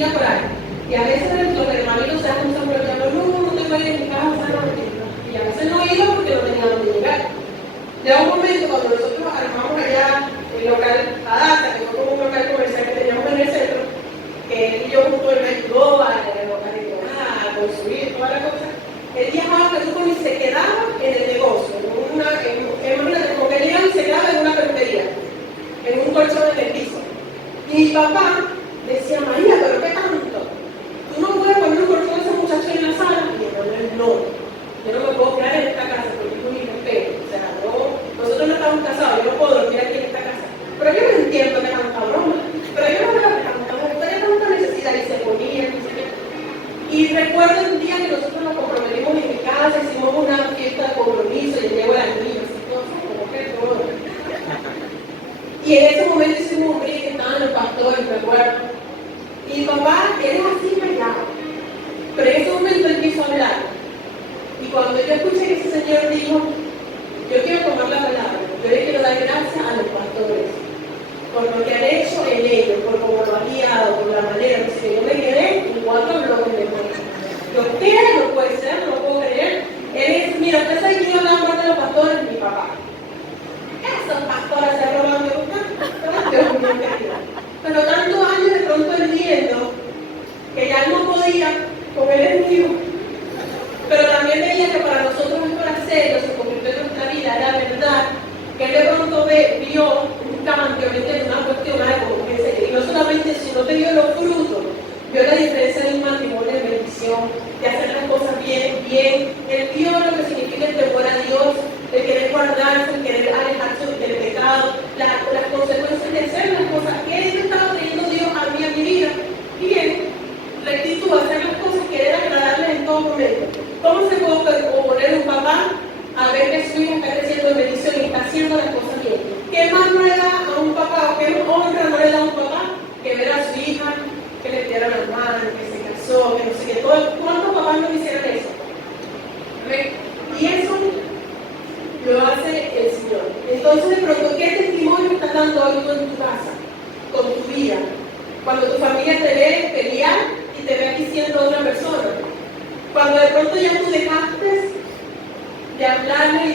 mentira por ahí. Y a veces los hermanitos se hacen por el diablo, no te vayas en mi casa, y a veces no iba porque no tenía dónde llegar. Ya un momento, cuando nosotros armamos allá el local Adasa, que fue como un local comercial que teníamos en el centro, que él y yo juntos él me ayudó a construir toda la cosa, él viajaba a Perú y se quedaba en el negocio, imagínate, como que llegaba y se quedaba en una peluquería, en un colchón en el piso. Y mi papá decía, María, pero ¿qué tanto? ¿Tú no puedes poner un colchón a ese muchacho en la sala? Y yo, no, yo no me puedo quedar en esta casa porque es mi respeto. O sea, nosotros no estamos casados, yo no puedo dormir aquí en esta casa. Pero yo no entiendo que tanta broma, pero yo no veo que tanta necesidad y se ponía, no sé qué. Y recuerdo un día que nosotros nos comprometimos en mi casa, hicimos una fiesta de compromiso y llevo a las niñas y todo, como que todo. Y en ese momento hicimos un brinque, estaban los pastores, recuerdo. Y mi papá era así callado. Pero en ese momento él quiso hablar. Y cuando yo escuché que ese señor dijo, yo quiero tomar la palabra, yo le quiero dar gracias a los pastores por lo que han hecho en ellos, por cómo lo han guiado, por la manera, no sé, yo me quedé en 4 bloques de muerte. Yo, ¿qué? No puede ser, no lo puedo creer. Él es, mira, usted sabe quién hablaba más de los pastores, mi papá. Esas pastoras se roban de buscar. Pero tantos años de pronto él viendo que ya no podía con el enemigo. Pero también veía que para nosotros esto era serio, se convirtió en nuestra vida, era verdad, que él de pronto vio un cambio, ¿viste? Una cuestión como que y no solamente si no te vio los frutos, vio la diferencia de un matrimonio de bendición, de hacer las cosas bien, él vio lo que significa el temor a Dios, el querer guardarse, el querer alejarse del pecado, las consecuencias de hacer las cosas que él estaba trayendo Dios a mi vida, y él, rectitud, hacer las cosas, querer agradarle en todo momento. ¿Cómo se puede oponer un papá a ver que su hija está creciendo en bendición y está haciendo las cosas bien? ¿Qué más no le da a un papá o qué honra no le da a un papá que ver a su hija que le dieron las manos, que se casó, que no sé qué? ¿Cuántos papás no hicieron eso? Y eso lo hace el Señor. Entonces, de pronto, ¿qué testimonio estás dando hoy tú en tu casa, con tu vida? Cuando tu familia te ve pelear y te ve aquí siendo otra persona. Cuando de pronto ya tú dejaste de hablarle y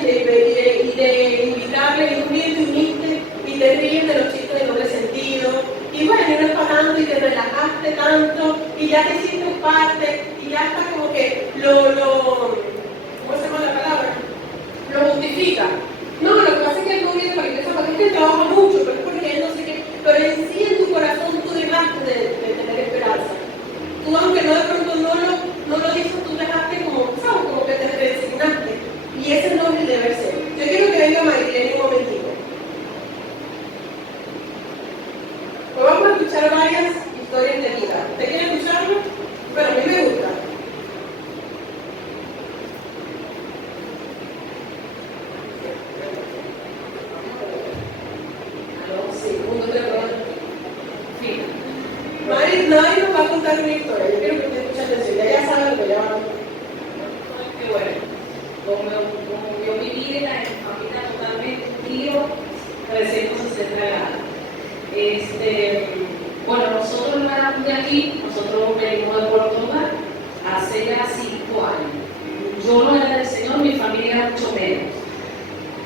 de invitarle y te uniste y te ríes de los chistes de doble sentido. Y bueno, no es para tanto y te relajaste tanto y ya te sientes parte y ya está como que ¿cómo se llama la palabra? Lo justifica. No, lo que pasa es que él no viene para la iglesia porque es que trabaja mucho, pero es porque él no sé qué. Pero en sí, en tu corazón, tú dejaste de tener esperanza. Tú, aunque no de pronto no lo dices, tú dejaste como, ¿sabes? Como que te resignaste. Y ese no es el deber ser. Yo quiero que venga Marilene un momentito. Pues vamos a escuchar varias historias de vida. ¿Usted quiere escucharlo? Bueno, a mí me gusta. Nadie nos va a contar una historia. Yo quiero que usted escuche atención. Ya saben lo que ya van a contar. Qué bueno. Como yo viví en la familia totalmente tío, 360 grados. Bueno, nosotros no éramos de aquí, nosotros venimos de Portugal hace ya 5 años. Yo no era del Señor, mi familia era mucho menos.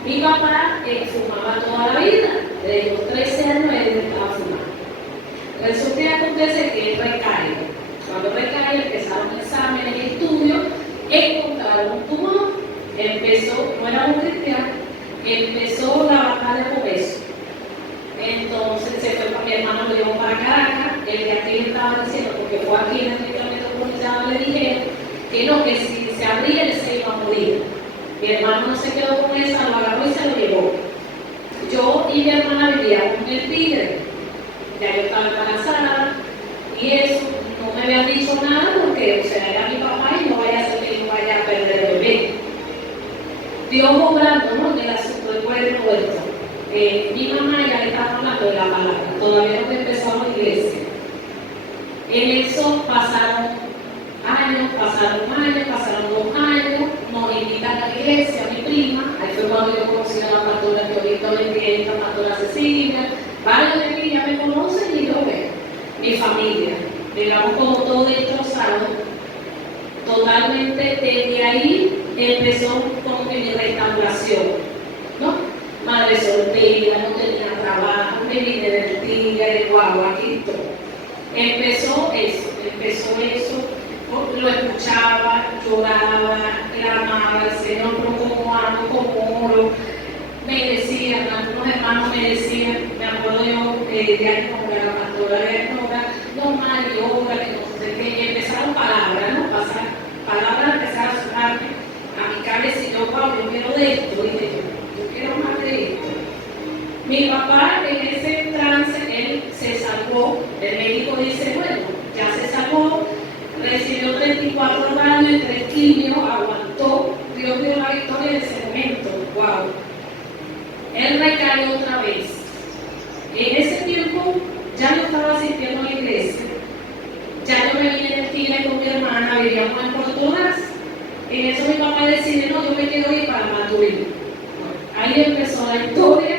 Mi papá fumaba toda la vida, desde los 13 años él estaba fumando. Resulta y acontece que él recae. Cuando recae empezaron exámenes y estudios, encontraron un tumor, no era un cristiano, empezó la bajada de peso. Entonces se fue con mi hermano, lo llevó para Caracas, el que aquí le estaba diciendo, porque fue aquí en el hospital metropolitano, le dijeron que no, que si se abría él se iba a morir. Mi hermano no se quedó con esa, lo agarró y se lo llevó. Yo y mi hermana vivíamos en el Tigre. Ya yo estaba embarazada y eso, no me habían dicho nada porque, o sea, era mi papá y no vaya a ser que yo vaya a perder el bebé. Dios obrando, ¿no? En el asunto del pueblo vuelto. Mi mamá ya le estaba hablando de la palabra, todavía no empezaba la iglesia. En eso pasaron años, pasaron 2 años, nos invitan a la iglesia, a mi prima, ahí fue cuando yo conocí a la pastora Teodita Mendieta, la pastora Cecilia, varios de aquí ya me conocen y yo veo, mi familia, llegamos como todo destrozado, totalmente. Desde ahí empezó como que mi restauración, ¿no? Madre soltera, no tenía trabajo, me vine del tigre, guau, aquí todo. Empezó eso, lo escuchaba, lloraba, clamaba al Señor, pero como amo, como oro. Me decían, algunos hermanos me decían, me acuerdo yo de la pastora de Nora, no más ora, que no sé qué, y empezaron palabras, ¿no? Palabras empezaron a sonarme a mi cabeza y yo, wow, yo quiero de esto, dije yo quiero más de esto. Mi papá en ese trance, él se salvó, el médico dice, bueno, ya se salvó, recibió 34 años y 3 quimios, aguantó, Dios dio la victoria en ese momento, wow. Él recayó otra vez. En ese tiempo ya no estaba asistiendo a la iglesia, ya yo me vine en el Tigre con mi hermana, vivíamos en Puerto Ordaz. En eso mi papá decide, no, yo me quiero ir para Maturín. Ahí empezó la historia.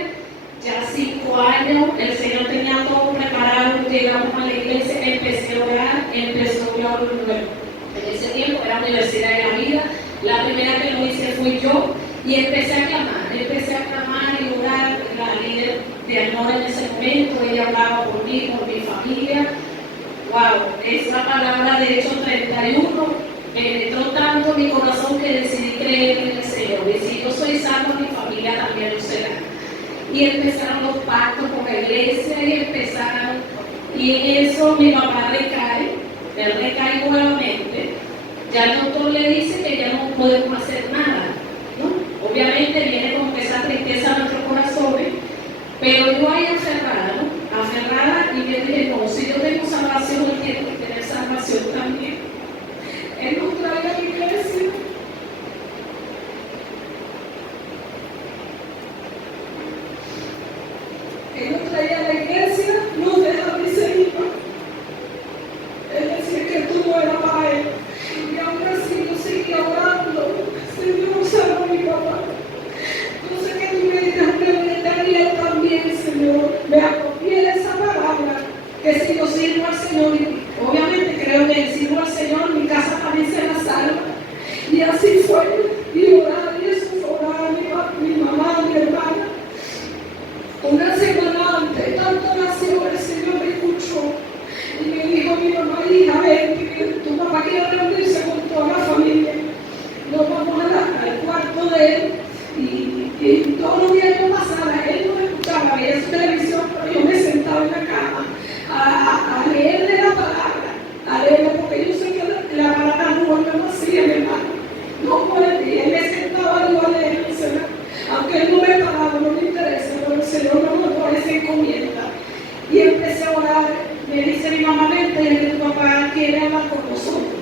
Ya 5 años, el Señor tenía todo preparado, llegamos a la iglesia, empecé a orar, empezó a orar. En ese tiempo era Universidad de la Vida, la primera que lo hice fui yo, y empecé a clamar y orar. La líder de amor en ese momento, ella hablaba por mí, por mi familia. Wow, esa palabra de Hechos 31 penetró tanto mi corazón que decidí creer en el Señor. Y si yo soy salvo, mi familia también lo será. Y empezaron los pactos con la iglesia y en eso mi papá él recae nuevamente. Ya el doctor le dice que ya no podemos hacer nada, ¿no? Obviamente viene con esa tristeza a nuestros corazones, pero yo ahí aferrada, y yo dije, no, si yo tengo salvación, él tiene que tener salvación también. Él nos trae a la iglesia. Él nos traía a la iglesia, nos deja de seguirnos. Él decía que tú no eras para él. Y aún así yo seguía orando. Señor, salva a mi papá. Yo sé que tú me dices una vida también, Señor. Me apropié de esa palabra. Que si yo sirvo al Señor, obviamente creo que si sirvo al Señor, mi casa también será salva. Y así fue. Y orar, y eso fue orar mi mamá, mi hermana. Una semana antes, tanta oración, el Señor me escuchó y me dijo mi mamá, hija, ven, que tu papá quiere reunirse con toda la familia. Nos vamos al cuarto de él y todos los días yo pasaba, él no me escuchaba, veía su televisión, pero yo me sentaba en la cama a leerle la palabra, porque yo sé que la palabra no vuelve vacía, mi hermano. No vuelve, y él me sentaba a leérsela. Aunque él no me pagaba, no me interesa, pero el Señor no me pone esa encomienda. Y empecé a orar, me dice mi mamá, vente, que tu papá quiere hablar con nosotros.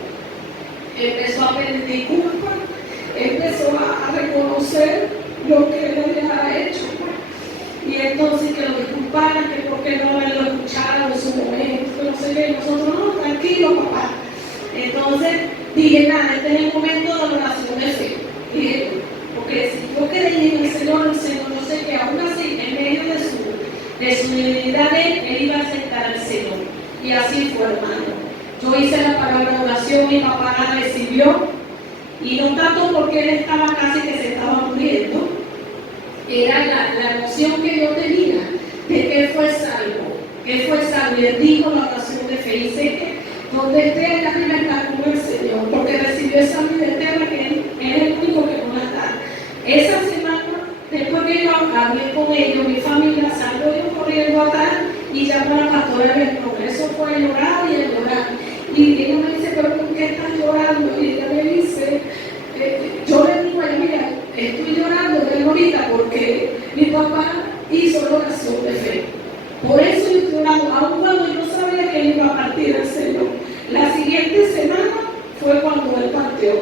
Empezó a pedir disculpas, empezó a reconocer lo que él había hecho. Y entonces que lo disculparan, que porque no me lo escucharon en su momento, que no sé qué, nosotros no, tranquilo papá. Entonces dije, nada, este es el momento de la oración de fe. Dije, porque si yo creí en el Señor, yo sé que aún así, en medio de su divinidad, él iba a aceptar al Señor. Y así fue, hermano. Yo hice la palabra de oración, mi papá la recibió, y no tanto porque él estaba casi que se estaba muriendo, era la emoción que yo tenía de que él fue salvo, y él dijo la oración de fe, y sé que donde esté allá arriba está con el Señor, porque recibió esa vida eterna que él es el único que no la da. Esa semana, después que yo hablé con ellos, mi familia salió yo corriendo atrás y llamó a la pastora del progreso, fue a llorar y a llorar. Y ella me dice, pero ¿por qué estás llorando? Y ella me dice, yo le digo a ella, mira, estoy llorando de ahorita porque mi papá hizo la oración de fe. Por eso yo estoy llorando, aun cuando yo sabía que él iba a partir al Señor. La siguiente semana fue cuando él partió.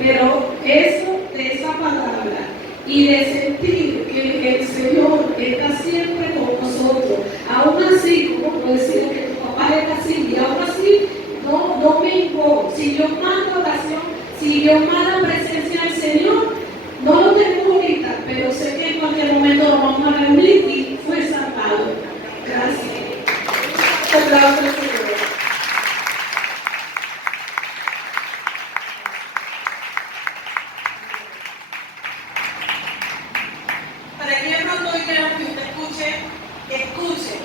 Pero eso, de esa palabra y de sentir que el Señor está siempre con nosotros, aún así, como decía que tu papá era así, y aún así no me importa. Si yo mando oración, si yo mando presencia del Señor, no lo tengo ahorita, pero sé que en cualquier momento lo vamos a reunir y fue salvado. Gracias. Aplausos al Señor. yo quiero que usted escuche,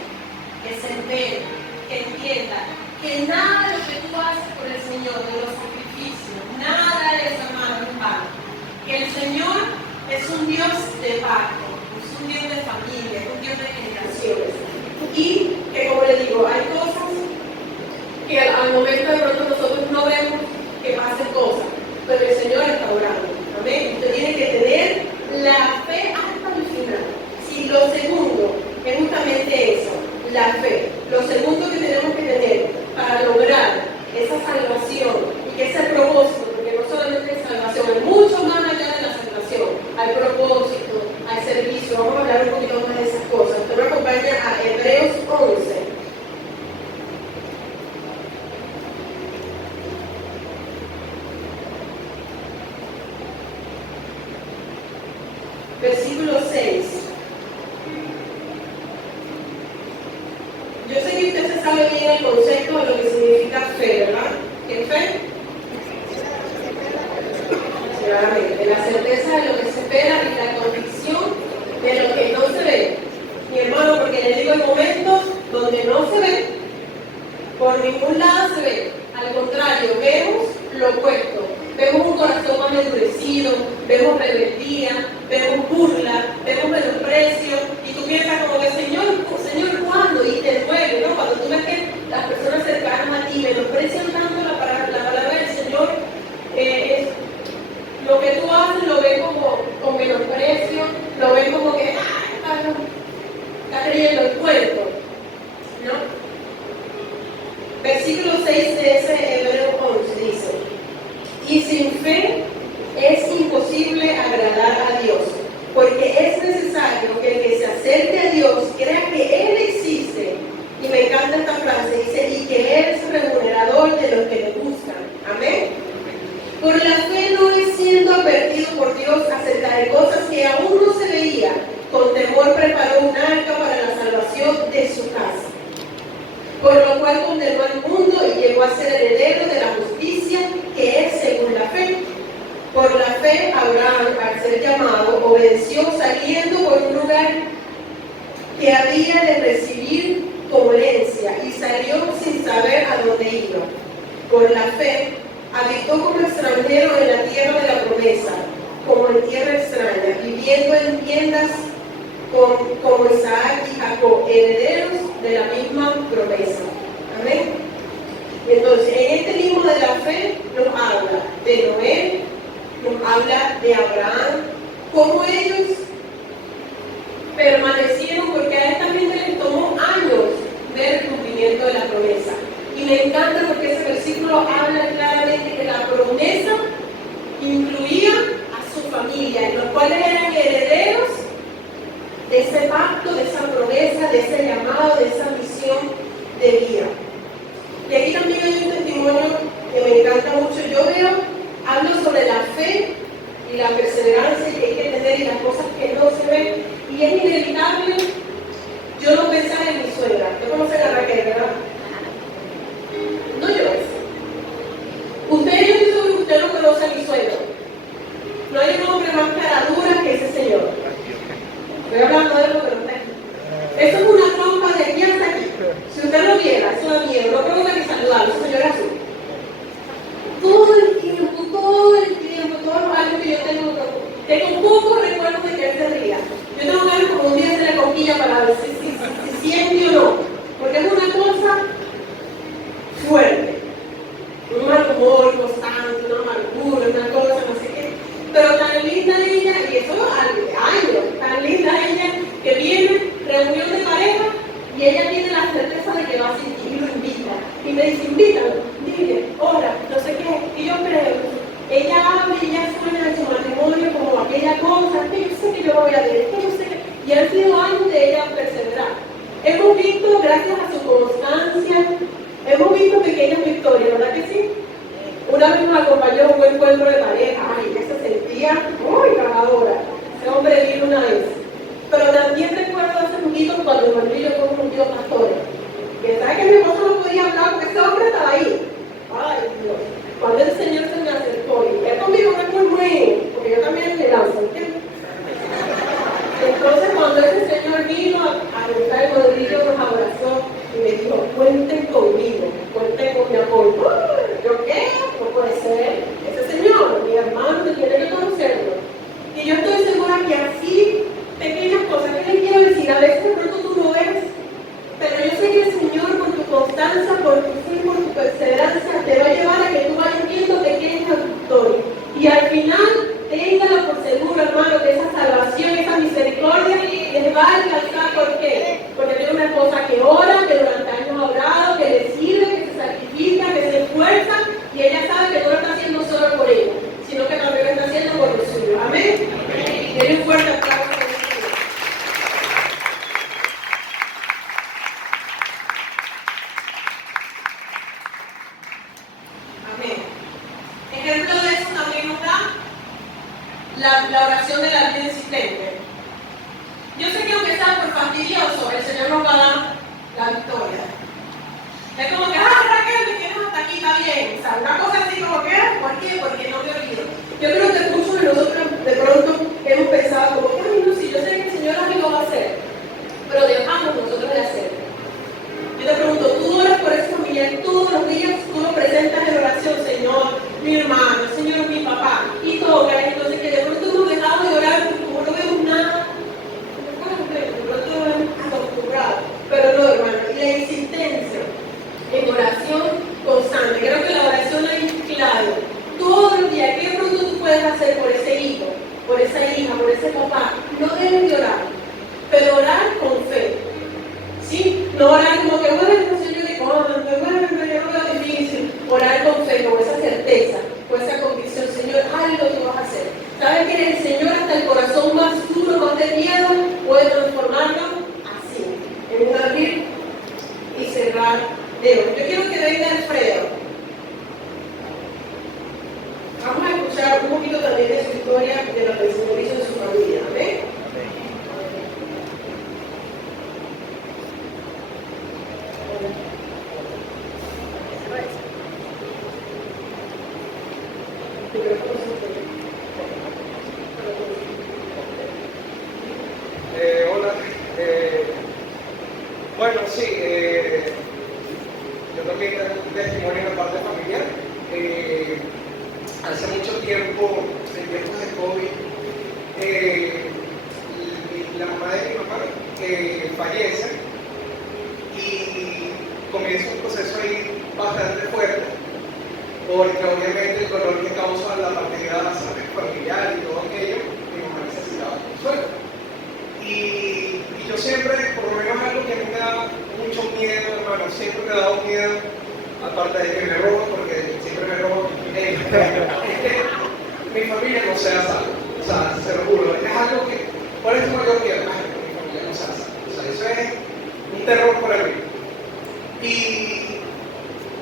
que se entere, que entienda que nada de lo que tú haces por el Señor, de los sacrificios, nada de eso, hermano, es vano. Que el Señor es un Dios de pacto, es un Dios de familia, es un Dios de generaciones. Y que, como le digo, hay cosas que al momento de pronto nosotros no vemos que pasen cosas, pero el Señor está orando. Amén. Usted tiene que tener la fe hasta el final. Si lo segundo es justamente eso, la fe. Lo segundo que tenemos que tener para lograr esa salvación y que ese propósito, porque no solamente es salvación, es mucho más allá de la salvación. Hay propósito, hay servicio. Vamos a hablar un poquito más de esas cosas. Usted me acompaña a Hebreos 11. Versículo 6. Yo sé que usted se sabe bien el concepto de lo que significa fe, ¿verdad? ¿Qué es fe? Claramente, la certeza de lo que se espera y la convicción de lo que no se ve. Mi hermano, porque le digo, hay momentos donde no se ve, por ningún lado se ve. Al contrario, vemos lo opuesto. Vemos un corazón más endurecido, vemos rebeldía, vemos burla, vemos menosprecio, y tú piensas como que, Señor, ¿cuándo? Y te duele, ¿no? Cuando tú ves que las personas cercanas a ti menosprecian tanto la palabra del Señor, lo que tú haces lo ves como con menosprecio, lo ves como que, está creyendo el cuento, ¿no? Versículo 6 de ese Hebreo 11 dice: y sin fe es imposible agradar a Dios, porque es necesario que el que se acerque a Dios crea que Él existe. Y me encanta esta frase, dice, y que Él es remunerador de los que le buscan. Amén. Por la fe Noé, siendo advertido por Dios acerca de cosas que aún no se veían, con temor preparó un arca para la salvación de su casa. Por lo cual condenó al mundo y llegó a ser heredero de la justicia, que es según la fe. Por la fe, Abraham, al ser llamado, obedeció saliendo por un lugar que había de recibir como herencia, y salió sin saber a dónde iba. Por la fe, habitó como extranjero en la tierra de la promesa, como en tierra extraña, viviendo en tiendas como Isaac y Jacob, herederos de la misma promesa. Amén. Entonces, en este libro de la fe nos habla de Noé, nos habla de Abraham, cómo ellos permanecieron, porque a esta gente les tomó años ver el cumplimiento de la promesa. Y me encanta porque ese versículo habla claramente que la promesa incluía a su familia, en los cuales eran herederos de ese pacto, de esa promesa, de ese llamado, de esa misión de vida. Y aquí también hay un testimonio que me encanta mucho. Yo hablo sobre la fe y la perseverancia que hay que tener y las cosas que no se ven. Y es inevitable yo no pensar en mi suegra. ¿Yo conocen a Raquel, verdad? No llores. Yo estoy seguro que usted no conoce a mi suegro. No hay un hombre más cara dura que ese señor. Estoy hablando de lo que no está aquí. Eso es una trompa de aquí hasta aquí. Si usted lo viera, eso da miedo. No creo que saludarlo, ese señor es azul. Todo el tiempo, todos los años que yo tengo pocos recuerdos de que él se ría. Yo tengo ganas como un día hacer la conquilla para ver si siente o no. Porque es una cosa fuerte. Un mal humor constante, una amargura, una cosa, no sé qué. Pero tan linda ella, y eso años, tan linda ella, que viene, reunión de pareja, y ella tiene la certeza de que va a asistir y lo invita. Y me dice, invítalo, dile, hola, no sé qué. Y yo creo, ella habla y ella suena de su matrimonio como aquella cosa, que yo sé que yo voy a ver, que yo sé que... Y han sido años de ella perseverar. Hemos visto, gracias a su constancia, hemos visto pequeñas victorias, ¿verdad que sí? Una vez nos acompañó a un buen encuentro de pareja, ay, ella se sentía muy ganadora. Ese hombre vino una vez. Pero también recuerdo hace poquito cuando Manuel y yo fuimos un tío pastores. Que sabe que mi esposo no podía hablar porque ese hombre estaba ahí. Ay, Dios. Cuando el Señor se me acercó y él conmigo no es muy, porque yo también le lanzo, ¿entiendes? Entonces cuando ese ¿Sabe por qué? Porque tiene una esposa que ora, que durante años ha orado, que le sirve, que se sacrifica, que se esfuerza, y ella sabe que no lo está haciendo solo por ella, sino que también lo está haciendo por los suyos. Amén. Denle un fuerte aplauso. Amén. Ejemplo de eso también nos da la oración de la vida insistente. Yo sé que aunque sea por fastidioso, el Señor nos va a dar la victoria. Es como que, Raquel, me tienes hasta aquí, está bien. O sea, una cosa así como que, ¿por qué? Porque no me olvido. Yo creo que muchos de nosotros de pronto hemos pensado como que, ay, no, si yo sé que el Señor a mí lo va a hacer, pero dejamos nosotros de hacerlo. Yo te pregunto, tú oras por esa familia, todos los días tú lo presentas en oración, Señor, mi hermano, Señor, mi papá, y toca, entonces que de pronto hemos dejado de orar porque como no vemos nada, de pronto no hemos acostumbrado, pero no, hermano, y la insistencia en oración constante, creo que la oración es clave, todos los días, ¿qué de pronto tú puedes hacer por ese hijo, por esa hija, por ese papá? No debes de orar, pero orar con fe. ¿Sí? No orar como que, bueno, Señor, de cuándo, bueno, yo no veo difícil. Orar con fe, con esa certeza, con esa convicción, Señor, algo tú vas a hacer. ¿Sabes que el Señor hasta el corazón más duro, más de piedra, puede transformarlo así, en un abrir y cerrar de ojos? Yo quiero que venga Alfredo. Vamos a escuchar un poquito también de su historia, de lo que el Señor hizo en su familia. ¿Amén? Hola, bueno, sí, yo también tengo un testimonio en la parte familiar. Hace mucho tiempo, en tiempos de COVID, la mamá de mi mamá fallece y comienza un proceso ahí bastante fuerte, porque obviamente el dolor que causa la partida familiar y todo aquello, mi mamá necesitaba consuelo. Y yo siempre, por lo menos algo que a mí me da mucho miedo, hermano, siempre me ha dado miedo, aparte de que me roban, porque siempre me roban, es que mi familia no sea salva. O sea, se lo juro, es algo que, por eso me dio miedo, que mi familia no sea salva. O sea, eso es un terror para mí. Y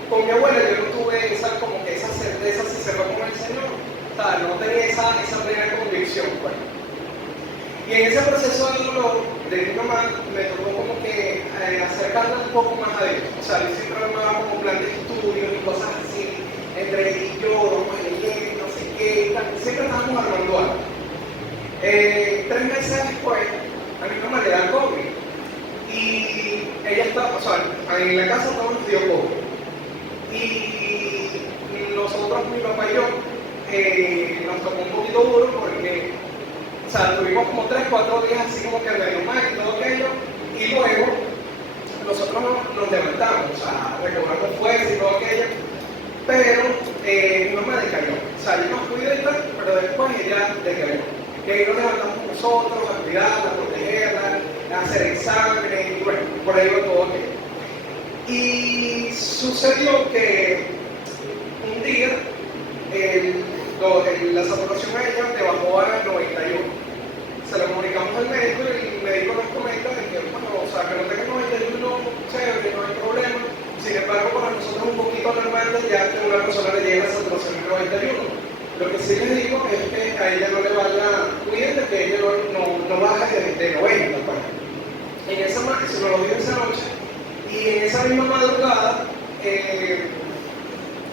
con mi abuela yo no tuve como que esa certeza si se va con el Señor. O sea, no tenía esa plena convicción, pues. Y en ese proceso de dolor de mi mamá me tocó como que acercarla un poco más a Dios. O sea, yo siempre armaba como plan de estudios y cosas así, entre ella y yo, vamos a leer, no sé qué, siempre estábamos armando algo. 3 meses después, a mi mamá le da COVID. Y ella está, o sea, en la casa todos nos dio COVID. Y nosotros, mi papá y yo, nos tocó un poquito duro porque, o sea, tuvimos como 3-4 días así como que medio mal y todo aquello, y luego nosotros nos levantamos, o sea, recobramos fuerza y todo aquello, pero mi mamá decayó. O sea, yo nos cuidé y tal, pero después ella decayó. Y ahí nos levantamos nosotros a cuidarla, a protegerla, a hacer exámenes, y bueno, por ahí va todo aquello. Y sucedió que un día la saturación a ella le bajó a 91. Se lo comunicamos al médico y el médico nos comenta que, bueno, o sea, que no tenga 91, chévere, no hay problema. Sin embargo, para nosotros es un poquito normal ya que una persona le llegue la saturación a 91. Lo que sí les digo es que a ella no le vaya, cuídense que ella no baja de 90. Pues. Se nos lo dio esa noche. Y en esa misma madrugada,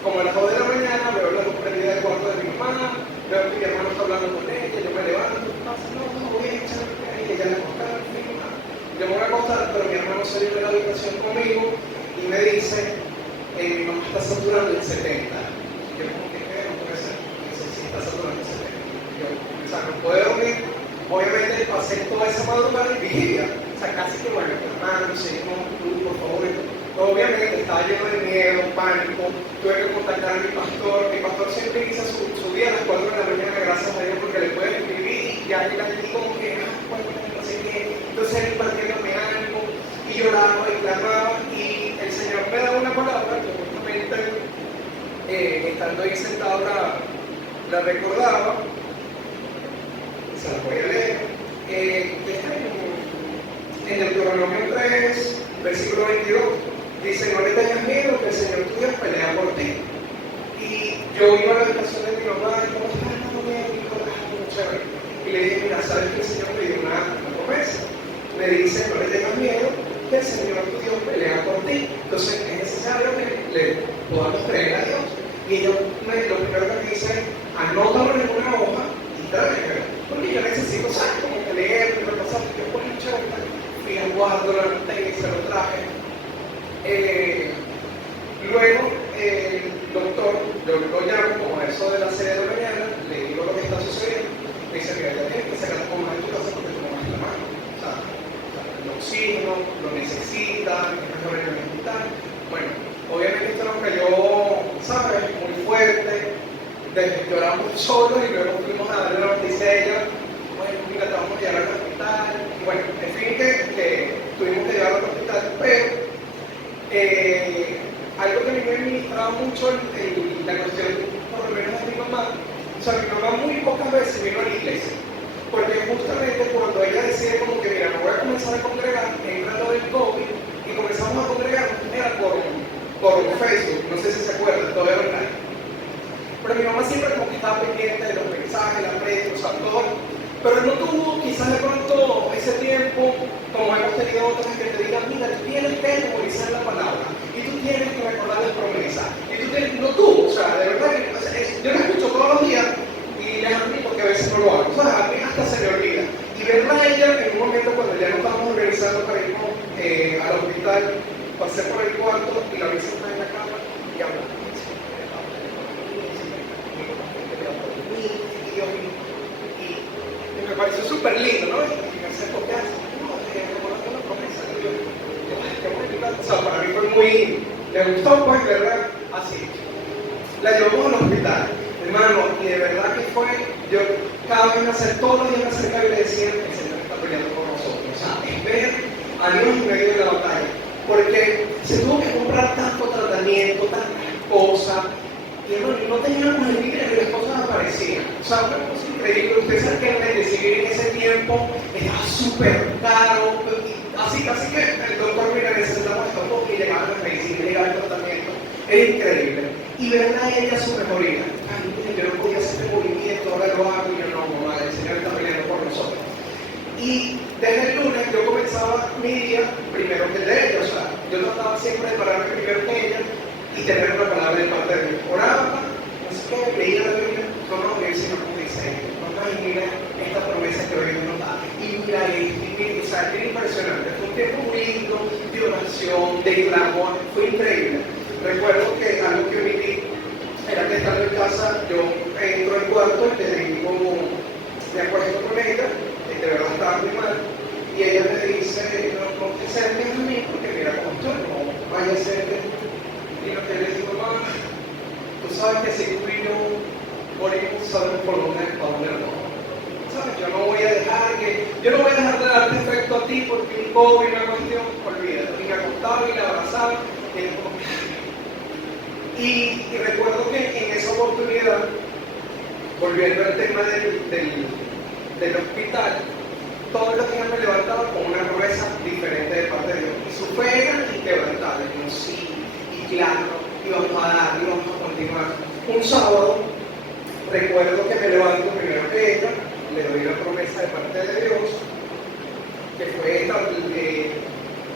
como a las 2 de la mañana, veo la luz prendida del cuarto de mi mamá, veo que mi hermano está hablando con ella, yo me levanto, voy a echar y ella le acostar, yo me voy a acostar, pero mi hermano salió de la habitación conmigo y me dice, mi mamá está saturando el 70. Yo como que no puede ser, sí está saturando el 70. Yo, o sea, no puedo dormir. Obviamente pasé toda esa madrugada en vigilia, o sea, casi que bueno, hermano, Señor, tú, por favor. Obviamente estaba lleno de miedo, pánico, tuve que contactar a mi pastor siempre inicia su día a las 4 de la mañana, gracias a Dios porque le puede escribir y ya le digo como que, bueno, no sé qué, entonces él partiéndome lloraba y clamaba, y el Señor me da una palabra que justamente estando ahí sentado la recordaba, se la voy a leer, que está en Deuteronomio 3, versículo 22, dice: no le tengas miedo, que el Señor tu Dios pelea por ti. Y yo iba a la habitación de mi mamá y ¿cómo estás? No, bien, hijo, muy chévere. Y le dije: mira, sabes que el Señor me dio una promesa. Me dice: no le tengas miedo, que el Señor tu Dios pelea por ti. Entonces es necesario que le podamos creer a Dios. Y yo lo primero que me dice es: anótalo en una hoja y tráemelo. Porque yo necesito, ¿sabes? Como que leer, repasar. Yo por el chévere, fui a guardo, lo anoté y se lo traje. Luego, el doctor, yo lo llamo como a eso de las 6 de la mañana, le digo lo que está sucediendo. Me dice: mira, ya tienes que sacar la comida de tu casa porque tu mamá está mal. O sea, el oxígeno lo necesita, es mejor en el hospital. Bueno, obviamente esto nos cayó, ¿sabes? Muy fuerte. Lloramos solos y luego fuimos a darle la noticia a ella. Bueno, mira, te vamos a llevar al hospital. Y bueno, en fin, que tuvimos que llevarlo al hospital, pero algo que a mí me ministraba mucho en la cuestión, por lo menos de mi mamá. O sea, mi mamá muy pocas veces vino a la iglesia, porque justamente cuando ella decide como que mira, me voy a comenzar a congregar, entra lo del COVID y comenzamos a congregar, era por Facebook, no sé si se acuerdan, todavía online. Pero mi mamá siempre como que estaba pendiente de los mensajes, la prensa, o sea, todo. Pero no tuvo quizás de pronto ese tiempo, como hemos tenido otras, que te digan: mira, tú tienes que memorizar la palabra, y tú tienes que recordar las promesas, y tú tienes, no tuvo, o sea, de verdad que, o sea, yo la escucho todos los días, y les admito que a veces no lo hago, o sea, a mí hasta se me olvida. Y verla a ella en un momento cuando ya nos estábamos organizando para irnos al hospital, pasé por el cuarto y la vi sentada en la cama y hablando. Me pareció súper lindo, ¿no? Y me acerco a casa, no, recordando la promesa de Dios. Qué bonito. O sea, para mí fue muy, me gustó pues verla así. La llevamos al hospital, hermano, y de verdad que fue, yo cada vez me acercaba, todos los días me acercaba y le decía: el Señor está peleando por nosotros. O sea, es ver a Dios en medio de la batalla. Porque se tuvo que comprar tanto tratamiento, tantas cosas, y no teníamos el dinero y las cosas aparecían. O sea, una cosa increíble. Ustedes saben que el recibir en ese tiempo estaba súper caro. Así que el doctor, mira, necesitamos esto porque llegaban las medicinas, llegaba el tratamiento. Era increíble. Y verla a ella su mejoría. Ay, mira, yo no podía hacer este movimiento, ahora lo hago. Y yo: no, mamá, el Señor está peleando por nosotros. Y desde el lunes yo comenzaba mi día primero que el de ella. O sea, yo trataba siempre de pararme primero que ella y tener una palabra de parte de Dios. Oraba, no sé qué, leía la Biblia, no, el Señor me dice: mamá, y mira esta promesa que hoy nos da, y mira esto, y mira, o sea, era impresionante. Fue un tiempo muy lindo, de oración, de clamor, fue increíble. Recuerdo que algo que viví era que estando en casa, yo entro al cuarto y te digo, me acuesto con ella, que de verdad estaba muy mal, y ella me dice: no te acerques a mí, porque mira cómo estoy, no vaya a ser que... Y lo que le digo: mamá, tú sabes que si tú y yo morimos, sabemos por dónde vamos. ¿Sabes? Yo no voy a dejar de darte efecto a ti porque un COVID, una cuestión, olvídate. Y me acostaba y la abrazaba. Y recuerdo que en esa oportunidad, volviendo al tema del hospital, todos los días me levantaba con una promesa diferente de parte de Dios. Y su fe era inquebrantable. Yo sí. Claro, y vamos a dar, y vamos a continuar. Un sábado, recuerdo que me levanto primero que ella, le doy la promesa de parte de Dios, que fue esta,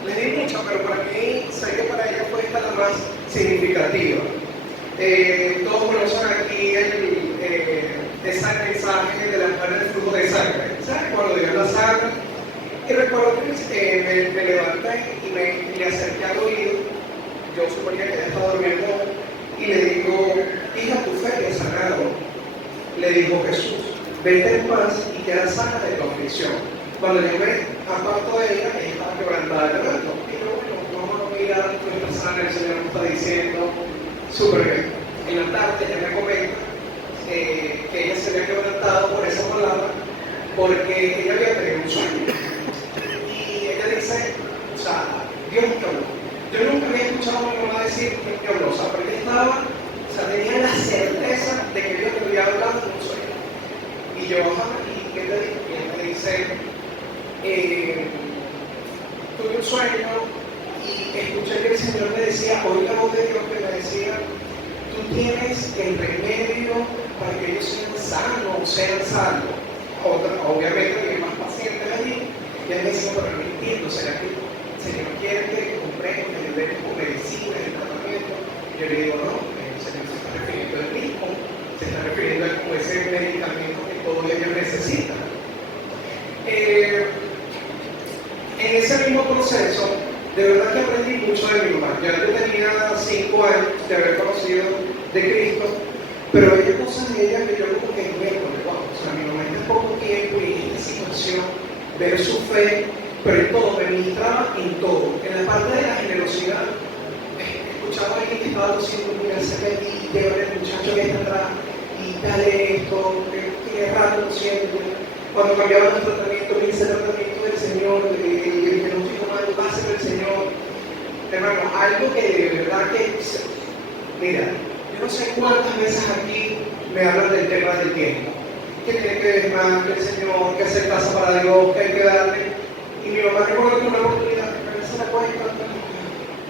les di mucho, pero para mí, sé que para ella fue esta la más significativa. Todos conocen aquí ese mensaje de la mujer del flujo de sangre. ¿Saben? Cuando Dios la sangre. Y recuerdo que me levanté y me acerqué al oído. Yo suponía que ella estaba durmiendo y le digo: hija, tu fe te ha sanado. Le dijo Jesús: vete en paz y queda sana de tu aflicción. Cuando yo me aparto de ella estaba quebrantada de llanto. Y yo, bueno, no, mira, tú estás sana, el Señor me está diciendo, súper bien. En la tarde ella me comenta que ella se había quebrantado por esa palabra porque ella había tenido un sueño. Y ella dice, o sea, decir que hablosa, pero ella estaba, o sea, tenía la certeza de que Dios me había hablado en un sueño. Y yo, ¿y qué te digo? Y él me dice, tuve un sueño y escuché que el Señor me decía, oí la voz de Dios que me decía, tú tienes el remedio para que ellos sean salvos. Obviamente había más pacientes allí, y él me decía, pero no entiendo, ¿será que el Señor quiere que compremos, que ayudemos con medicina, el tratamiento? Yo le digo, no, el Señor se está refiriendo al mismo, se está refiriendo a como ese medicamento que todos ellos necesitan. En ese mismo proceso, de verdad que aprendí mucho de mi mamá. Ya yo tenía 5 años de haber conocido de Cristo, pero hay cosas de ella que yo como que miércoles, wow. O sea, mi mamá en poco tiempo y en esta situación, ver su fe, pero en todo, me ministraba en todo. En la parte de la generosidad, escuchaba a alguien que estaba tosiendo muy cerca de ti, y lleva el muchacho que está atrás, y dale esto, que es rato tosiendo. Cuando cambiaba el tratamiento, me dice el tratamiento del Señor, que no estoy tomando, va a ser el Señor. Hermano, algo que de verdad que, mira, yo no sé cuántas veces aquí me hablan del tema del tiempo. Que tiene que ver más que el Señor, que hacer casa para Dios, que hay que darle. Y mi mamá recuerda que una oportunidad, que se la cuenta.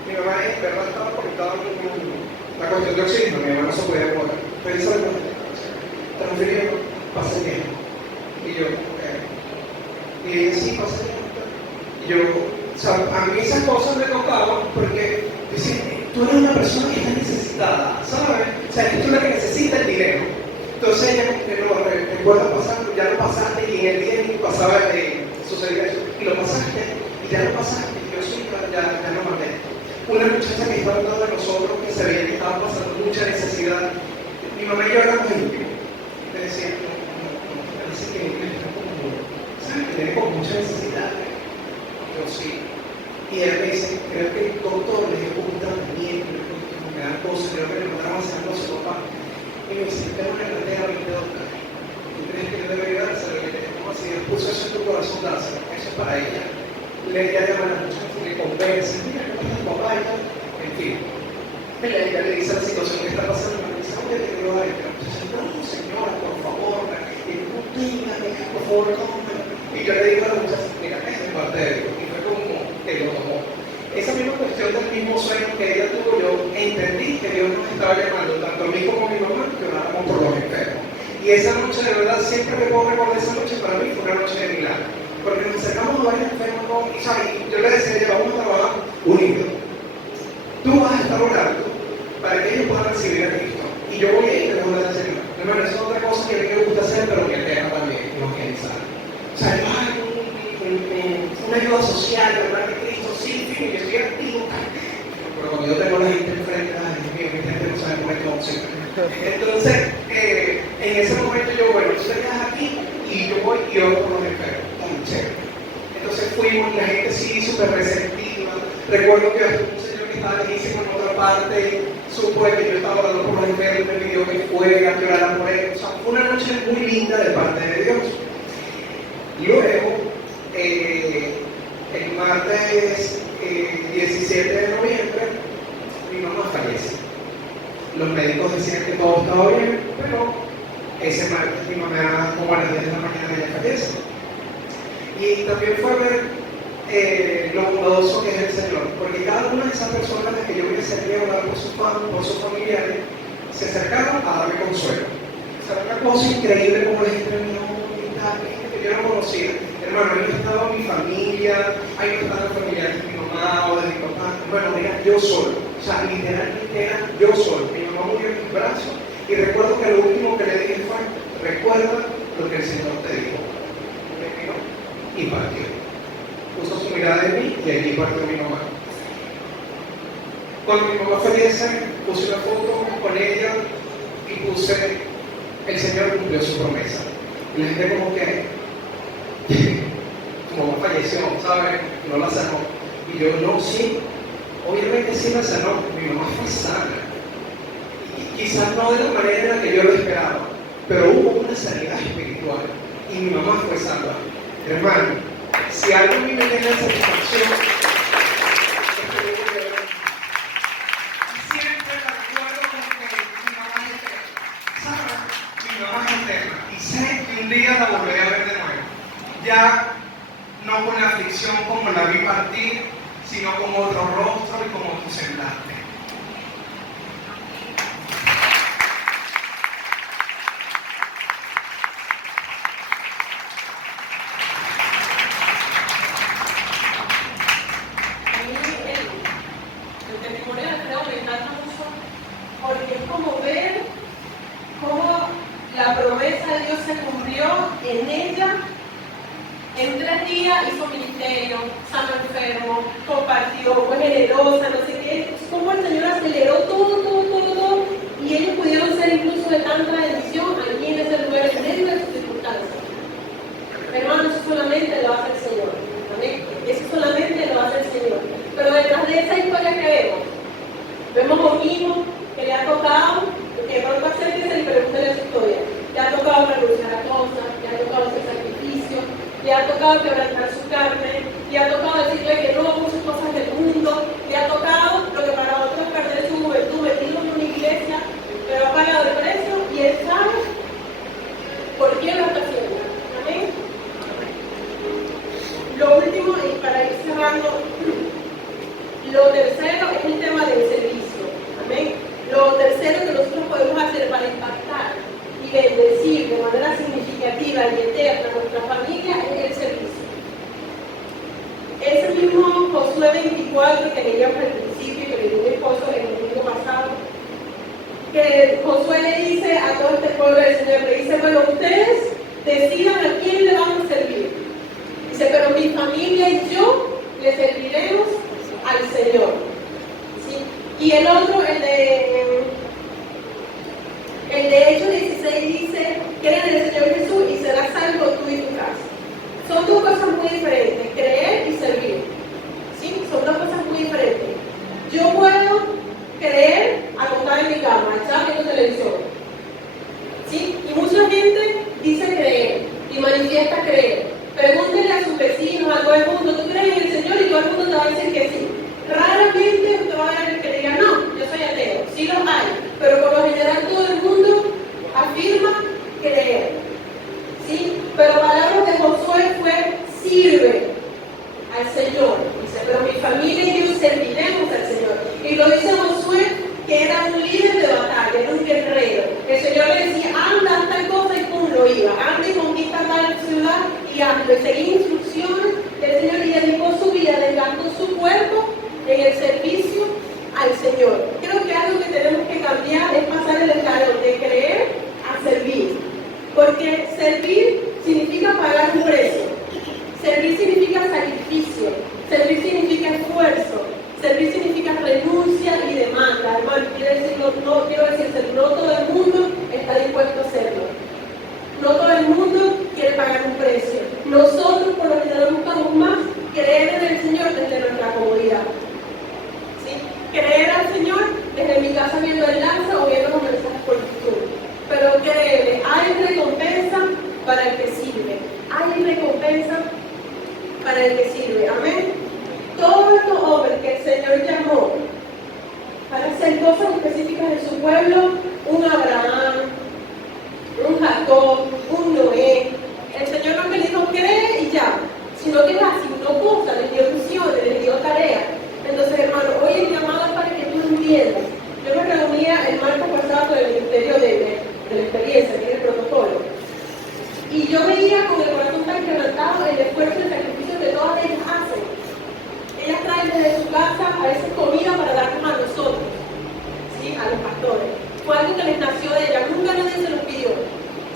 Mi mamá en verdad estaba conectada con la cuestión de oxígeno, mi mamá no se podía mover. Pero hizo la cuenta, transfiriendo, pasa el tiempo. Y yo, y ella sí, pasa el tiempo. Y yo, o sea, a mí esas cosas me tocaban porque dicen, tú eres una persona que está necesitada, ¿sabes? O sea, tú eres la que necesita el dinero. Entonces ella como que no, recuerda pasando, ya lo pasaste y en el día ni pasaba, sucedía eso, y lo pasaste, y ya lo pasaste, y yo sí, ya lo mandé. Una muchacha que estaba al lado de nosotros, que se veía que estaba pasando mucha necesidad, mi mamá y yo éramos íntimos. Me decía, no, parece que está como, ¿sabes? Que tiene como mucha necesidad. Yo sí. Y él me dice, creo que el doctor le dio un tratamiento, me da cosas, creo que le mandaron a hacer algo a su papá. Y me dice, tengo una cartera $20. ¿Tú crees que yo debería dárselo? Y le digo, si él puso eso en tu corazón, dárselo. Eso es para ella. Le llama a la muchacha que convence, mira, ¿cómo está tu papá? En fin. Ella le dice la situación que está pasando. Me dice, ¿dónde te quiero dar? Y la muchacha, no, señora, por favor. Y no tenga, por favor, toma. Y yo le digo a la muchacha, mira, esa es parte de Dios. Y fue como que lo tomó. Esa misma cuestión del mismo sueño que ella tuvo, yo entendí que Dios nos estaba llamando, tanto a mí como a mi mamá, que oráramos por los enfermos. Y esa noche, de verdad, siempre me puedo recordar esa noche, para mí fue una noche de milagro. Porque nos acercamos a varios enfermos, y yo le decía, ya vamos a trabajar unidos. Tú vas a estar orando para que ellos puedan recibir a Cristo. Y yo voy a ir de la Señor. Hermano, eso es otra cosa que a mí me gusta hacer, pero que deja también, no que sabe. O sea, yo hago una ayuda social, ¿verdad? Que Cristo sí, yo estoy activo. Pero cuando yo tengo a la gente enfrente, mi gente no sabe cómo es tóxica. Entonces, en ese momento yo, bueno, tú te quedas aquí y yo voy y oro por los enfermos. Entonces fuimos y la gente sí, súper receptiva. Recuerdo que un señor que estaba lejísimo en otra parte supo que yo estaba orando por los enfermos, me pidió que fuera, que orara por él. O sea, fue una noche muy linda de parte de Dios. Luego, el martes 17 de noviembre, mi mamá fallece. Los médicos decían que todo estaba bien, pero ese martes mi mamá, como a las 10 de la mañana, ella fallece. Y también fue ver lo bondadoso que es el Señor, porque cada una de esas personas a las que yo me serví a orar por sus familiares, se acercaron a darme consuelo. O sea, una cosa increíble como la gente me dijo, que yo no conocía. Hermano, ahí no estaba mi familia, ahí no estaban los familiares de mi mamá o de mi papá. Bueno, era yo solo. O sea, literalmente era yo solo. Mi mamá murió en mis brazos y recuerdo que lo último que le dije fue, recuerda lo que el Señor te dijo. Me miró y partió. Puso su mirada en mí y allí partió mi mamá. Cuando mi mamá fallece, puse una foto con ella y puse, el Señor cumplió su promesa. Y la gente como que, como falleció, ¿sabes? No la sanó. Y yo, no, sí, obviamente sí la sanó. Mi mamá fue sana. Y quizás no de la manera en la que yo lo esperaba, pero hubo una sanidad espiritual. Y mi mamá fue salva. Hermano, si algo a mí me llena de satisfacción, es que yo voy a ver sino con otro rostro y con otro semblante. A mí el testimonio de Alfredo me encanta mucho porque es como ver cómo la promesa de Dios se cumplió en ella. En 3 días hizo ministerio, sanó enfermo, compartió, fue generosa, no sé qué. Cómo el Señor aceleró todo, y ellos pudieron ser incluso de tanta bendición allí en ese lugar, en medio de sus circunstancias. Hermanos, eso solamente lo hace el Señor. ¿Amén? Eso solamente lo hace el Señor. Pero detrás de esa historia que vemos a un hijo que le ha tocado, que pronto acérquese y pregúntele su historia. Le ha tocado renunciar a cosas, le ha tocado hacer sacrificio, le ha tocado quebrantar su carne, le ha tocado decirle que no a muchas cosas del mundo, le ha tocado lo que para otros es perder su juventud metido en una iglesia, pero ha pagado el precio y él sabe por qué lo está haciendo. Amén. Lo último, y para ir cerrando, lo tercero es el tema del servicio. Amén. Lo tercero que nosotros podemos hacer para impactar y bendecir de manera significativa y eterna a nuestra familia es el servicio. Ese mismo Josué 24 que leíamos al principio y que le dio mi esposo el domingo pasado, que Josué le dice a todo este pueblo del Señor, le dice, bueno, ustedes decidan a quién le van a servir. Dice, pero mi familia y yo le serviremos al Señor. ¿Sí? Y el otro, el de Hechos 16 dice, cree en el Señor Jesús y serás salvo tú y tu casa. Son 2 cosas muy diferentes, creer y servir. ¿Sí? Son 2 cosas muy diferentes. Yo puedo creer acostada en mi cama, echar viendo televisión. ¿Sí? Y mucha gente dice creer y manifiesta creer. Pregúntenle a sus vecinos, a todo el mundo, ¿tú crees en el Señor? Y todo el mundo te va a decir que sí. Raramente usted va a ver el que diga, no, yo soy ateo. Sí los hay, pero por lo general todo el mundo afirma creer. ¿Sí? Pero palabras de Josué fue, sirve al Señor. Dice, pero mi familia y yo serviremos al Señor. Y lo dice Josué, que era un líder de batalla, era un guerrero. El Señor le decía, anda, haz tal cosa, y pum, lo iba. Anda y conquista tal ciudad, y hazlo. Y seguía instrucciones del Señor y dedicó su vida, desgastó su cuerpo en el servicio al Señor. Creo que algo que tenemos que cambiar es pasar el escalón de creer a servir. Porque servir significa pagar un precio. Servir significa sacrificio. Servir significa esfuerzo. Servir significa renuncia y demanda. Hermano, quiero decir, no todo el mundo está dispuesto a hacerlo. No todo el mundo quiere pagar un precio. Nosotros por lo general buscamos más creer en el Señor desde nuestra comodidad. ¿Sí? Creer al Señor desde mi casa viendo el lanza o viendo los mensajes por YouTube. Pero créeme, hay recompensa para el que sirve. Hay recompensa para el que sirve. Amén. Todos estos hombres que el Señor llamó para hacer cosas específicas en su pueblo, un Abraham, un Jacob, un Noé, el Señor no me dijo cree y ya, sino que les asignó cosas, les dio misiones, les dio tareas. Entonces, hermano, hoy el llamado es para que tú entiendas. Yo me reunía el martes pasado con el Ministerio de la Experiencia, que es el protocolo, y yo veía con el corazón tan quebrantado el esfuerzo y el sacrificio que todas ellas hacen. Ellas traen desde su casa a veces comida para darnos a nosotros, ¿sí? A los pastores. Fue algo que les nació de ellas, nunca nadie se los pidió,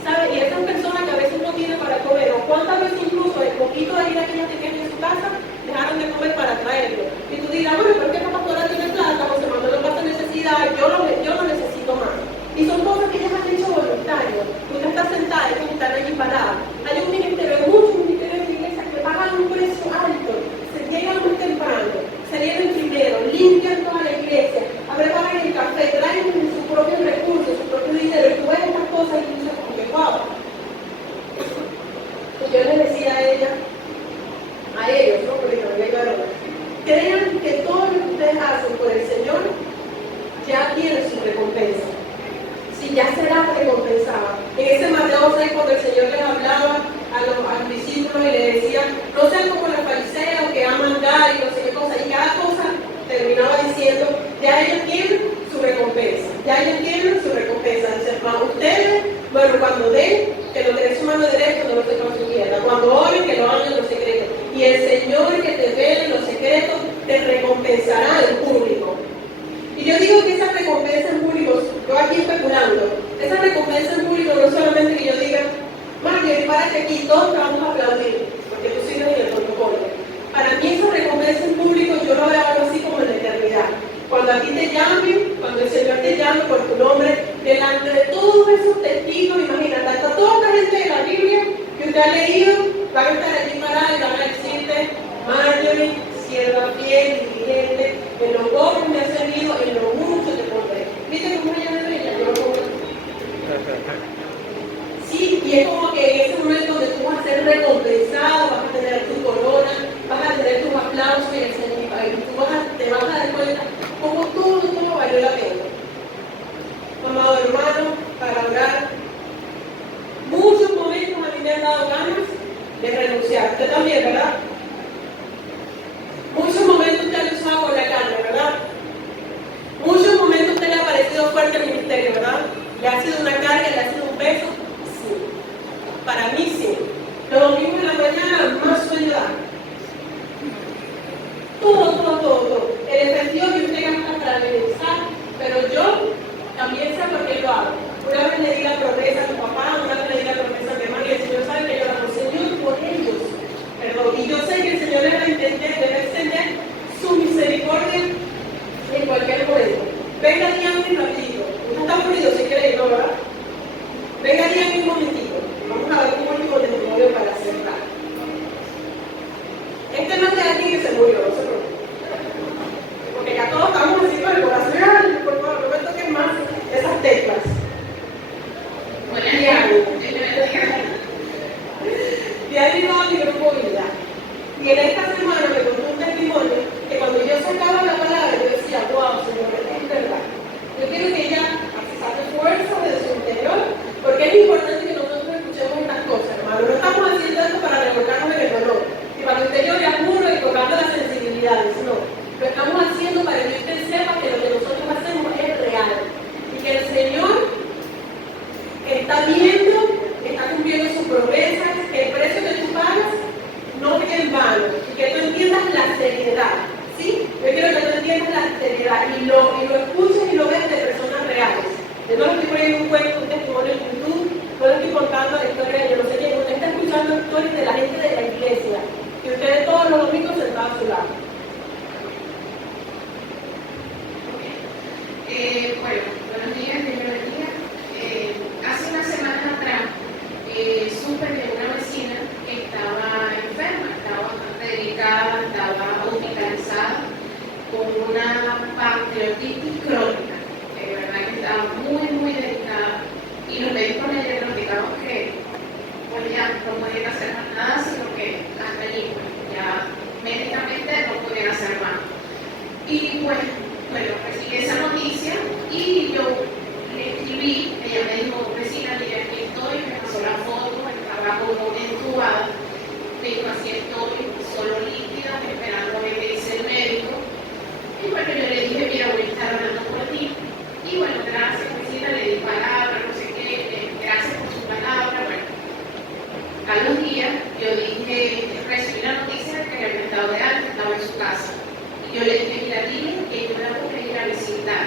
¿sabe? Y esas personas que a veces no tienen para comer, o cuántas veces incluso el poquito de vida que ellas tenían en su casa, dejaron de comer para traerlo. Y tú dirás, bueno, ¿por qué esta pastora tiene plata? José Manuel no pasa necesidad, yo no necesito más. Y son cosas que ellas han hecho voluntarios. Usted está sentada y que están allí paradas. Hay un ministerio, hay muchos ministerios de iglesia que pagan un precio alto, se llegan muy temprano, se vienen primero, limpian toda la iglesia, preparan el café, traen sus propios recursos, su propio dinero, y tú ves estas cosas y dices como que wow. Yo les decía a ellos, ¿no? Porque también hay varones, crean que todo lo que ustedes hacen por el Señor ya tiene su recompensa. Si ya será recompensada. En ese Mateo 6, cuando el Señor les hablaba a los discípulos y les decía, no sean como los fariseos que aman dar y no sé qué cosa, y cada a ti te llamen, cuando el Señor te llame por tu nombre, delante de todos esos testigos, imagínate, hasta toda la gente de la Biblia que usted ha leído, van a estar allí parados y van a decirte: Marjorie, sierva fiel y diligente, en lo poco me has servido, en lo mucho te pondré. ¿Viste cómo ella me veía? Yo lo pongo. Sí, y es como que en ese momento donde tú vas a ser recompensado, vas a tener tu corona, vas a tener tus aplausos y el Señor, y tú te vas a dar cuenta cómo todo valió la pena. Amado hermano, para orar, muchos momentos a mí me han dado ganas de renunciar. Usted también, ¿verdad? Muchos momentos usted ha luchado con la carne, ¿verdad? Muchos momentos usted le ha parecido fuerte el ministerio, ¿verdad? ¿Le ha sido una carga, le ha sido un peso? Sí. Para mí sí. Los domingos en la mañana más sueño da. Todo. El efectivo que usted gasta para realizar, pero yo también sé por qué lo hago. Una vez le di la promesa a mi papá, una vez le di la promesa a mi hermano, y el Señor sabe que yo la amo, Señor, por ellos. Perdón. Y yo sé que el Señor debe extender su misericordia en cualquier momento. Venga día muy rapidito. Usted está aburrido, si cree, ¿no, verdad? Venga día un momentito. Vamos a ver un último testimonio para cerrar. Este no es de alguien que se murió, no se preocupe. Porque ya todos estamos así con el corazón. Ay, por favor, no me toquen más esas teclas. Diario no a mi grupo vida. Y en esta semana me contó un testimonio que cuando yo sacaba la palabra, yo decía: wow, Señor, es verdad. Yo quiero que ella saque fuerza de su interior, porque es importante que nosotros escuchemos estas cosas, hermano. No estamos haciendo esto para revolcarnos en el dolor, y para que usted llore a juro y tocando las sensibilidades, no. Lo estamos haciendo para que usted sepa que lo que nosotros hacemos es real, y que el Señor está viendo, está cumpliendo sus promesas, que el precio que tú pagas no es en vano, y que tú entiendas la seriedad, ¿sí? Yo quiero que tú entiendas la seriedad y lo escuches y lo veas de personas reales. Yo no lo estoy poniendo un cuento, un testimonio en YouTube, no le estoy contando la historia de yo no sé quién, usted está escuchando historias de la gente de la iglesia, que ustedes todos los domingos sentados a su lado. Bueno, buenos días, Dios los bendiga. Hace unas semanas atrás supe de una vecina que estaba enferma, estaba bastante delicada, estaba hospitalizada con una pancreatitis crónica, que de verdad que estaba muy delicada, y los médicos le diagnosticaron que pues ya no podían hacer más nada, sino que hasta allí, pues, ya médicamente no podían hacer más. Y pues, bueno, recibí esa noticia y yo le escribí, ella me dijo: vecina, mira, aquí estoy, me pasó la foto, estaba como entubada, me dijo: así estoy, solo líquida, esperando a ver qué dice el médico. Y bueno, yo le dije: mira, voy a estar hablando por ti. Y bueno, gracias, vecina, le di palabra, no sé qué, gracias por su palabra. Bueno, a los días yo dije, recibí la noticia de que el estado de alta estaba en su casa. Y yo le dije: mira, dile que yo la voy a ir a visitar.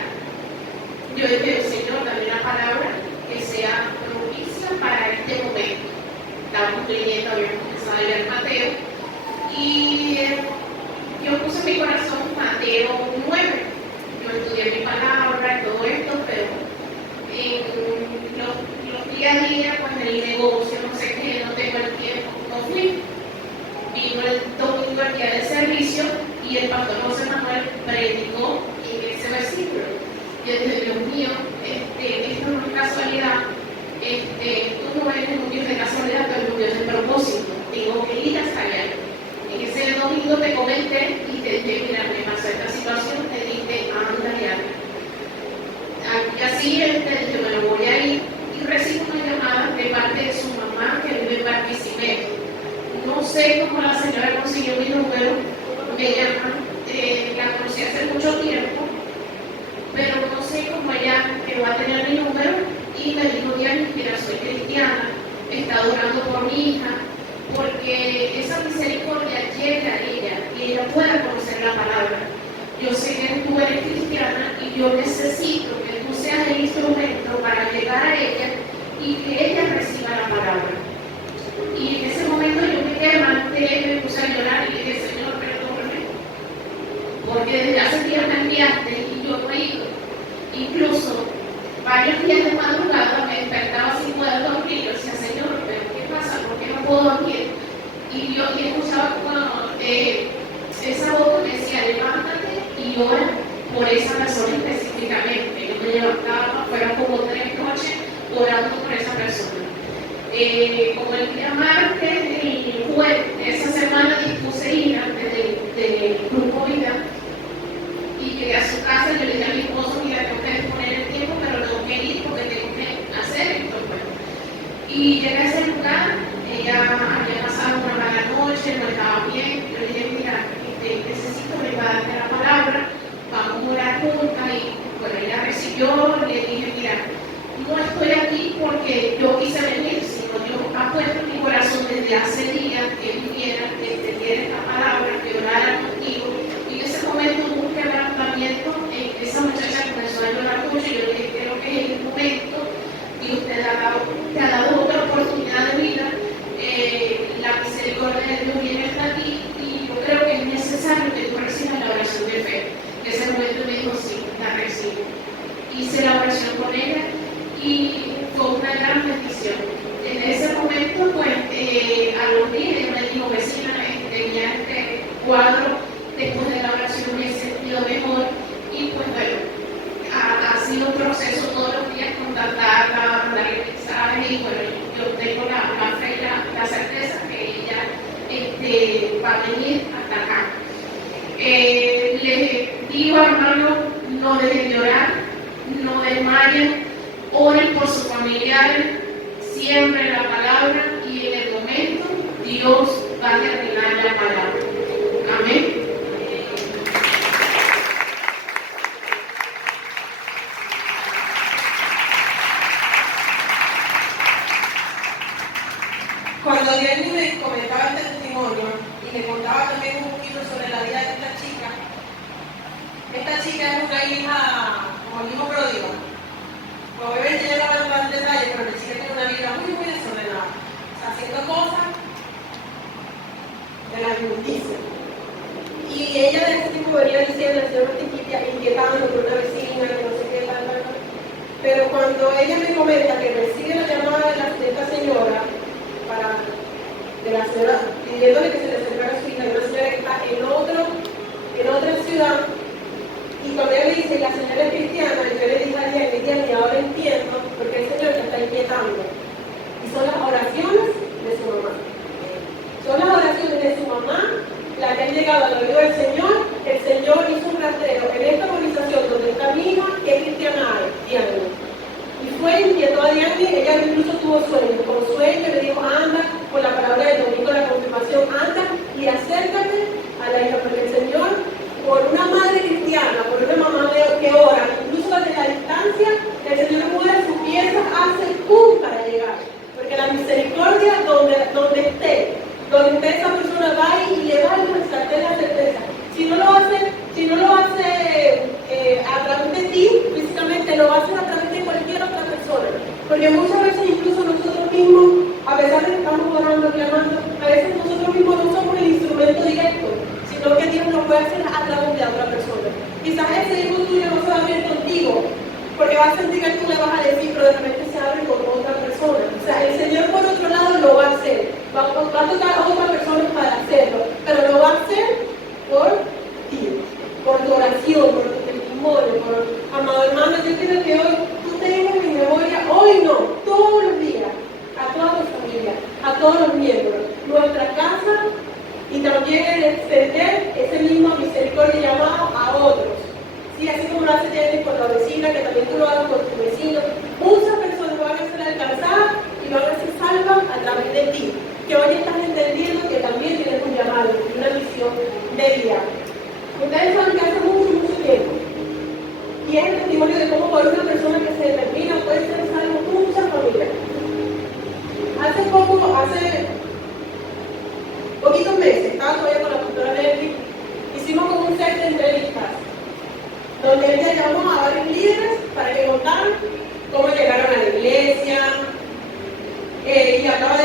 Yo dije: Señor, dame una palabra que sea propicia para este momento. Estábamos leyendo, habíamos empezado a leer Mateo, y yo puse en mi corazón Mateo 9. Yo estudié mi palabra y todo esto, pero en los día a día, pues en el negocio, no sé qué, no tengo el tiempo, no fui. Vino el domingo, el día del servicio, y el pastor José Manuel predicó en ese versículo. Yo dije: Dios mío, esto no es casualidad, tú no eres un Dios de casualidad, tú eres un Dios de propósito. Tengo que ir hasta allá. En ese domingo te comenté y te dije: mira, me pasó esta situación, te dije: anda y anda. Al día siguiente dije: bueno, voy a ir, y recibo una llamada de parte de su mamá que vive en Barquisimeto. No sé cómo la señora consiguió mi número, me llama, la conocí hace mucho tiempo, pero no sé cómo ella va a tener mi número, y me dijo: Diana, mira, soy cristiana, he estado orando por mi hija, porque esa misericordia llegue a ella y ella pueda conocer la palabra. Yo sé que tú eres cristiana y yo necesito que tú seas el instrumento para llegar a ella y que ella reciba la palabra. Y en ese momento yo me levanté, me puse a llorar y le dije: Señor, perdóname, porque desde hace días me enviaste y yo Incluso varios días de madrugada me despertaba sin poder dormir. Yo decía, Señor, ¿pero qué pasa? ¿Por qué no puedo dormir? Y yo escuchaba esa voz que me decía, levántate y ora por esa persona específicamente. Yo me levantaba, fueron como 3 noches orando por esa persona. Como el día martes y jueves de esa semana dispuse ir antes del grupo Vida y llegué a su casa y yo le dije a mi esposo, mira, tengo que disponer el tiempo, pero tengo que ir porque tengo que hacer esto. Y llegué a ese lugar, ella había pasado una mala noche, no estaba bien. Yo le dije, mira, necesito que me darte la palabra, vamos a orar juntas. Y bueno, ella recibió, le dije, mira, no estoy aquí porque yo quise venir, sino yo he puesto en mi corazón desde hace días que viniera, que entendiera esta palabra, que orara contigo. Y en ese momento hubo un quebrantamiento, esa muchacha comenzó a llorar mucho y yo le dije, creo que es el momento y usted te ha dado otra oportunidad de vida. La misericordia de Dios viene hasta ti y yo creo que es necesario que tú recibas la oración de fe. En ese momento me dijo, sí, la recibo. Hice la oración con ella y fue una gran bendición. En ese momento, pues, a los días ella me dijo, vecina, tenía este cuadro, después de la oración me he sentido mejor y pues bueno, ha sido un proceso todos los días contactarla, mandarle mensajes y bueno, yo tengo la fe y la certeza que ella va a venir hasta acá. Les digo, hermano, no dejen de orar, no desmayen, oren por sus familiares, siembren la palabra y en el momento Dios va a terminar la palabra. Amén. Cuando Jenny me comentaba este testimonio y me contaba también un poquito sobre la vida de esta chica es una hija, como el hijo pródigo. Obviamente ella no va a entrar en detalle, pero la chica tiene una vida muy, muy desordenada, o sea, haciendo cosas de la inmundicia. Y ella de ese tipo venía diciendo, el Señor me está inquietando por una vecina, que no sé qué, tal. Pero cuando ella me comenta que recibe la llamada de esta señora, de la señora, pidiéndole que se le acercara a su hija, de una señora que está en otra ciudad, y cuando ella me dice, la señora es cristiana, yo le dije a ella, y ahora entiendo, porque el Señor te está inquietando. Y son las oraciones de su mamá. Son las oraciones de su mamá las que han llegado al oído del Señor. El Señor hizo un rastreo en esta organización donde está mi hija, que es cristiana, Diana. Y fue, inquietó a Diana, ella incluso tuvo sueño. Con sueño le dijo, anda, con la palabra del domingo, la confirmación, anda y acércate a la hija, porque el Señor, por una madre cristiana, por una mamá que ora, incluso desde la distancia, el Señor mueve su pieza, hace pum para llegar. Porque la misericordia donde esté esa persona va y le va a manifestar la certeza. Si no lo hace a través de ti, físicamente, lo va a hacer a través de cualquier otra persona. Porque muchas veces incluso nosotros mismos, a pesar de que estamos orando, clamando, a veces nosotros mismos no somos el instrumento directo, sino que Dios lo puede hacer a través de otra persona. Quizás ese hijo tuyo no se va a abrir contigo, porque va a sentir que tú le vas a decir, pero de repente se abre con otra persona. O sea, el Señor por otro lado lo va a hacer. Va a tocar a otras personas para hacerlo, pero lo va a hacer por ti, por tu oración, por tu testimonio, amado hermano, yo quiero que hoy tú tengas en memoria, hoy no, todos los días, a toda tu familia, a todos los miembros, nuestra casa y también el extender ese mismo misericordia llamado a otros. Sí, así como lo hace Jenny por la vecina, que también tú lo hagas por tu vecino. Muchas personas van a ser alcanzadas y van a ser salvas a través de ti. Que hoy estás entendiendo que también tienes un llamado y una misión de vida. Ustedes saben que hace mucho tiempo, y es el testimonio de cómo por una persona que se determina puede ser salvo muchas familias. Hace poquitos meses, estaba todavía con la pastora Nelly, hicimos como un set de entrevistas, donde ella llamó a varios líderes para que contaran cómo llegaron a la iglesia, y acaba de